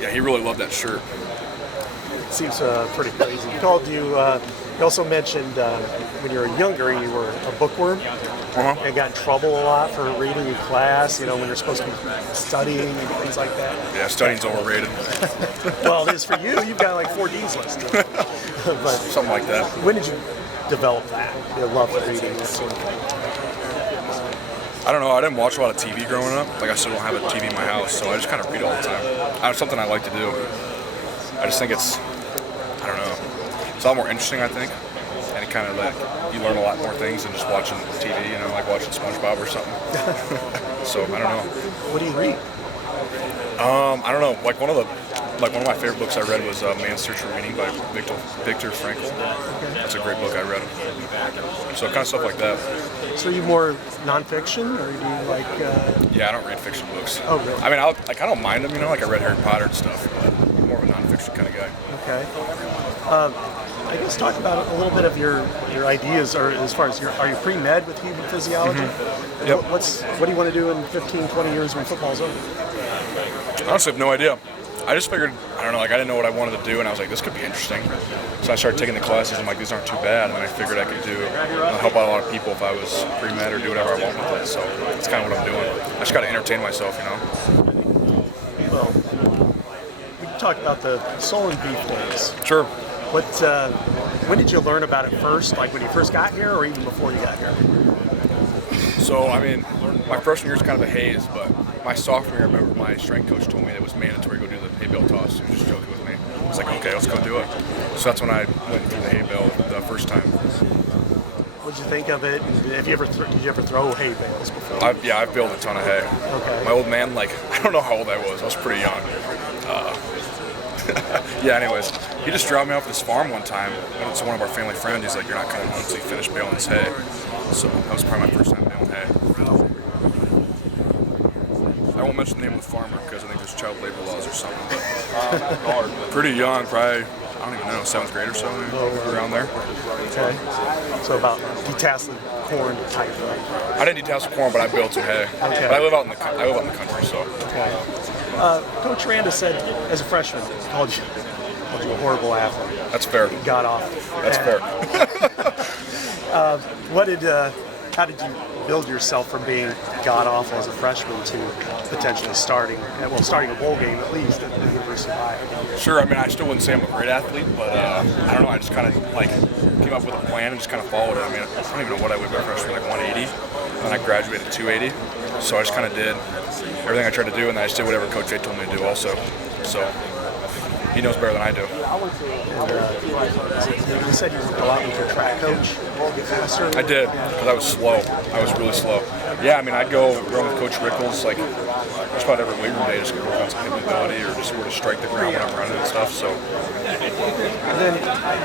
Yeah, he really loved that shirt. Seems pretty crazy. He called you. He also mentioned when you were younger, you were a bookworm and got in trouble a lot for reading in class. You know, when you're supposed to be studying and things like that. Yeah, studying's overrated. Well, it is for you. You've got like 4 Ds listed. But Something like that. when did you develop that? Your love for reading, that sort of thing. I don't know. I didn't watch a lot of TV growing up. Like, I still don't have a TV in my house, so I just kind of read all the time. It's something I like to do. I just think it's, I don't know, it's a lot more interesting, I think. And it kind of like, you learn a lot more things than just watching TV, you know, like watching SpongeBob or something. So, I don't know. What do you read? I don't know. Like one of my favorite books I read was Man's Search for Meaning by Viktor Frankl. That's a great book I read. So kind of stuff like that. So are you more nonfiction, or do you like? Yeah, I don't read fiction books. Oh, really? I mean, I don't mind them, you know. Like I read Harry Potter and stuff, but I'm more of a nonfiction kind of guy. Okay. I guess talk about a little bit of your ideas, or as far as are you pre-med with human physiology? Mm-hmm. Yep. What do you want to do in 15, 20 years when football's over? I honestly have no idea. I just figured, I don't know, like I didn't know what I wanted to do, and I was like, this could be interesting. So I started taking the classes, and I'm like, these aren't too bad. And then I figured I could help out a lot of people if I was pre-med or do whatever I want with it. So that's kind of what I'm doing. I just got to entertain myself, you know. Well, we can talk about the Soul and Beef days. Sure. When did you learn about it first? Like when you first got here, or even before you got here? So, I mean, my freshman year is kind of a haze, but my sophomore year, I remember my strength coach told me that it was mandatory to go do the hay bale toss. He was just joking with me. I was like, okay, let's go do it. So that's when I went through the hay bale the first time. What did you think of it? Did you ever throw hay bales before? I've built a ton of hay. Okay. My old man, like, I don't know how old I was. I was pretty young. Yeah, anyways, he just dropped me off at this farm one time. Went to one of our family friends. He's like, you're not coming home until you finish baling this hay. So that was probably my first time baling hay. I won't mention the name of the farmer because I think there's child labor laws or something. But pretty young, probably, I don't even know, 7th grade or so, maybe, around there. Okay. So about detasseling corn type, right? I didn't detassel corn, but I built some hay. Okay. But I live out in the country, so. Okay. Coach Randa said, as a freshman, called you a horrible athlete. That's fair. Got off. That's fair. How did you build yourself from being god awful as a freshman to potentially starting a bowl game at least at the University of Iowa? Sure. I mean, I still wouldn't say I'm a great athlete, but I don't know. I just kind of like came up with a plan and just kind of followed it. I mean, I don't even know what I weighed my freshman, like 180, and I graduated 280. So I just kind of did everything I tried to do, and I just did whatever Coach A told me to do also. So he knows better than I do. And you said you worked a lot with your track coach. Get faster. I did, because I was slow. I was really slow. Yeah, I mean, I'd go run with Coach Rickles, like, just about every weight room day, just work on some hip mobility or just sort of strike the ground when I'm running and stuff, so. And then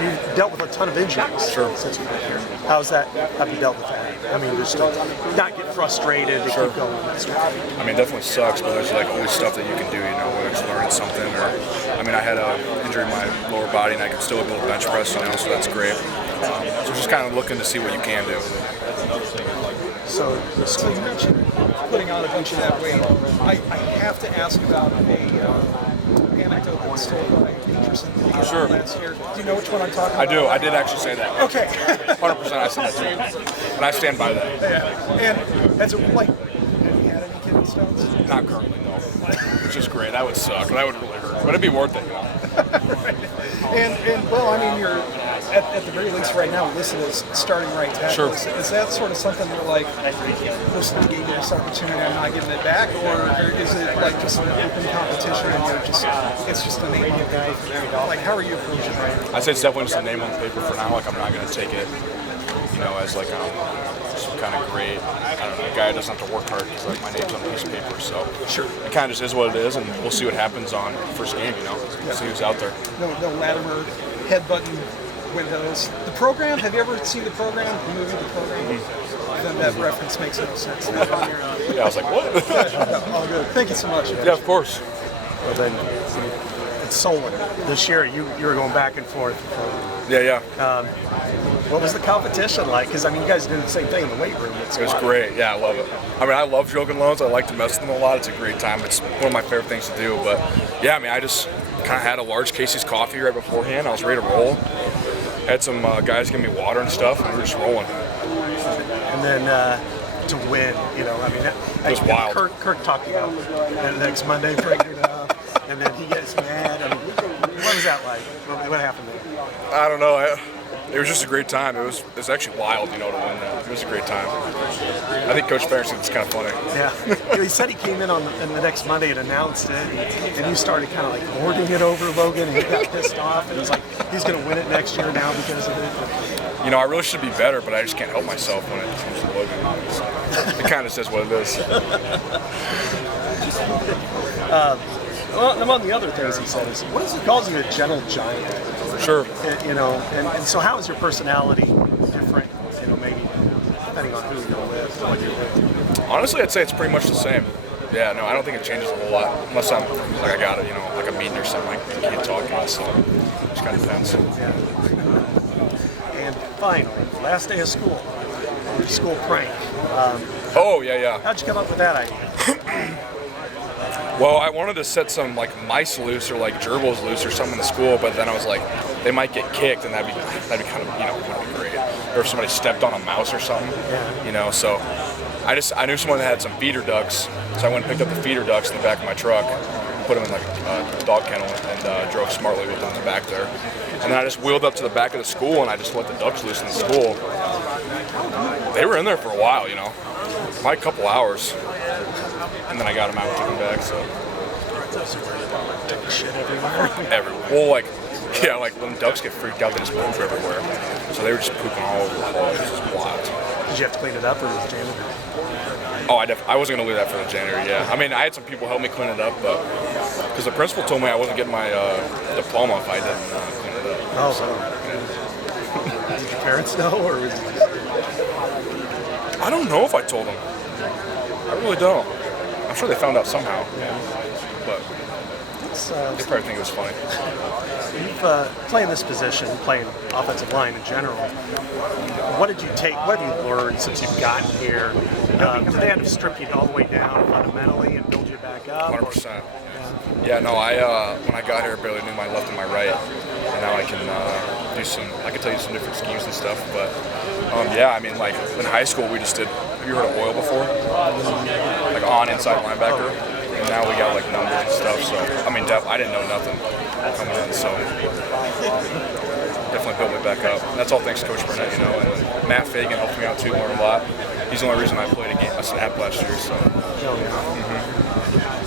you dealt with a ton of injuries. Sure. Since you've been here. Have you dealt with that? I mean, just to not get frustrated, to keep going. I mean, it definitely sucks, but there's like always stuff that you can do, you know, whether it's learning something or, I mean, I had an injury in my lower body and I can still build a bench press, you know, so that's great. So just kind of looking to see what you can do. So you mentioned putting on a bunch of that weight. I have to ask about a anecdote that was told by Peterson Sure. last year. Do you know which one I'm talking I about? do. I did actually say that. Okay. 100% I said that to you. And I stand by that. Yeah. And as a have you had any kidney stones? Not currently, no. Which is great. That would suck. That would really hurt. But it'd be worth it, you know. And well, I mean, you're at the very least right now listed as starting right tackle. Sure. Is that sort of something you're like, this league gave me this opportunity, I'm not getting it back, or is it like just an open competition and it's just a name on paper? Like, how are you approaching right now? I'd say it's definitely just a name on paper for now. Like, I'm not going to take it, you know, as like some kind of great, I don't know, guy doesn't have to work hard because like my name's on a piece of paper. So Sure. It kind of just is what it is, and we'll see what happens on the first game, you know. We'll see who's out there. No Latimer headbutting windows. The program, have you ever seen the program? The movie, The Program? Then that reference makes no sense. Yeah, I was like, what? All good. Thank you so much. Yeah, of course. Well, then it's Solon. This year, you were going back and forth. Yeah. What was the competition like? Because, I mean, you guys do the same thing in the weight room. It was great. Yeah, I love it. I mean, I love joking loans. I like to mess with them a lot. It's a great time. It's one of my favorite things to do. But, yeah, I mean, I just kind of had a large Casey's coffee right beforehand. I was ready to roll. Had some guys give me water and stuff, and we were just rolling. And then to win, you know, I mean, it was wild. Kirk talked about that next Monday, breaking it up, and then he gets mad. I mean, what was that like? What happened there? I don't know. It was just a great time. It was actually wild, you know, to win that. It was a great time. I think Coach Ferguson is kind of funny. Yeah. He said he came in on the next Monday and announced it, and you started kind of like lording it over Logan, and he got pissed off, and he's like, he's going to win it next year now because of it. You know, I really should be better, but I just can't help myself when it comes to Logan. It kind of says what it is. Well, among the other things he said is, what is he calls you a gentle giant? Sure. You know, and so how is your personality different, you know, maybe depending on who you're with, what you're with? Honestly, I'd say it's pretty much the same. Yeah, no, I don't think it changes a whole lot unless I'm like I got it, you know, like a meeting or something. Like I can't talk, so it just kind of depends. And finally, last day of school, your school prank. Oh yeah. How'd you come up with that idea? Well, I wanted to set some like mice loose or like gerbils loose or something in the school, but then I was like, they might get kicked, and that'd be kind of, you know, would be great. Or if somebody stepped on a mouse or something, you know. So I knew someone that had some feeder ducks, so I went and picked up the feeder ducks in the back of my truck, put them in like a dog kennel, and drove smartly with them in the back there. And then I just wheeled up to the back of the school, and I just let the ducks loose in the school. They were in there for a while, you know, probably a couple hours. And then I got them out and took them back, so. Shit everywhere. Well, like, yeah, like when ducks get freaked out, they just poop everywhere. So they were just pooping all over the hall. It was just wild. Did you have to clean it up, or was it janitor? Oh, I wasn't going to leave that for the janitor, yeah. I mean, I had some people help me clean it up, but because the principal told me I wasn't getting my diploma if I didn't clean it up. Oh, so. Did your parents know, or was it just... I don't know if I told them. I really don't. I'm sure they found out somehow, but they probably think it was funny. You've playing this position, playing offensive line in general. What have you learned since you've gotten here? Do they have to strip you all the way down fundamentally and build you back up? 100%. Yeah, no, when I got here, I barely knew my left and my right, and now I can I can tell you some different schemes and stuff, but yeah, I mean, like in high school we just did, have you heard of oil before? Like on inside linebacker, and now we got like numbers and stuff, so, I mean, I didn't know nothing coming in, so definitely built me back up. And that's all thanks to Coach Burnett, you know, and then Matt Fagan helped me out too, learned a lot. He's the only reason I played a snap last year, so.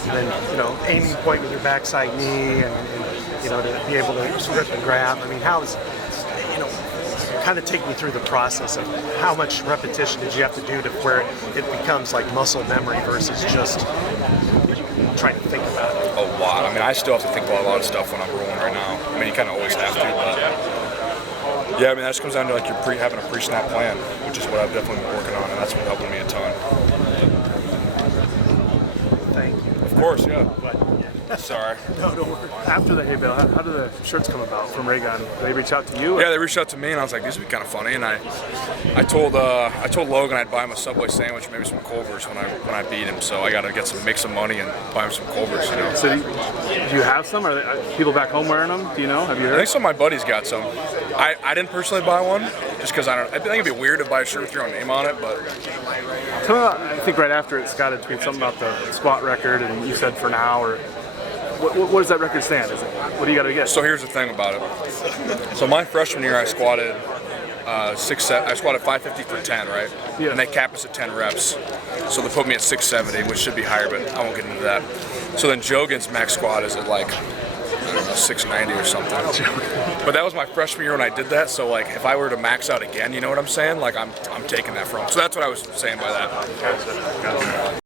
And then, you know, aiming point with your backside knee and you know, to be able to rip and grab. I mean, how is, you know, kind of take me through the process of how much repetition did you have to do to where it becomes like muscle memory versus just trying to think about it? A lot. I mean, I still have to think about a lot of stuff when I'm rolling right now. I mean, you kind of always have to, but yeah, I mean, that just comes down to like having a pre-snap plan, which is what I've definitely been working on, and that's been helping me a ton. Thank you. Of course, yeah. Sorry. No, don't worry. After the hay bale, how did the shirts come about from Raygun? Did they reach out to you? Yeah, they reached out to me, and I was like, "These would be kind of funny." And I told Logan I'd buy him a Subway sandwich, maybe some Culver's when I beat him. So I got to make some money and buy him some Culver's, you know. So do you have some? Are people back home wearing them? Do you know? Have you heard? I think some of my buddies got some. I didn't personally buy one just because I think it'd be weird to buy a shirt with your own name on it, but. I think right after it, Scott had tweeted something about the squat record, and you said for now, or what does that record stand? What do you got to get? So here's the thing about it. So my freshman year, I squatted 550 for 10, right? Yeah. And they cap us at 10 reps. So they put me at 670, which should be higher, but I won't get into that. So then Jogan's max squat is at like, I don't know, 690 or something. But that was my freshman year when I did that. So like, if I were to max out again, you know what I'm saying? Like I'm taking that from. So that's what I was saying by that.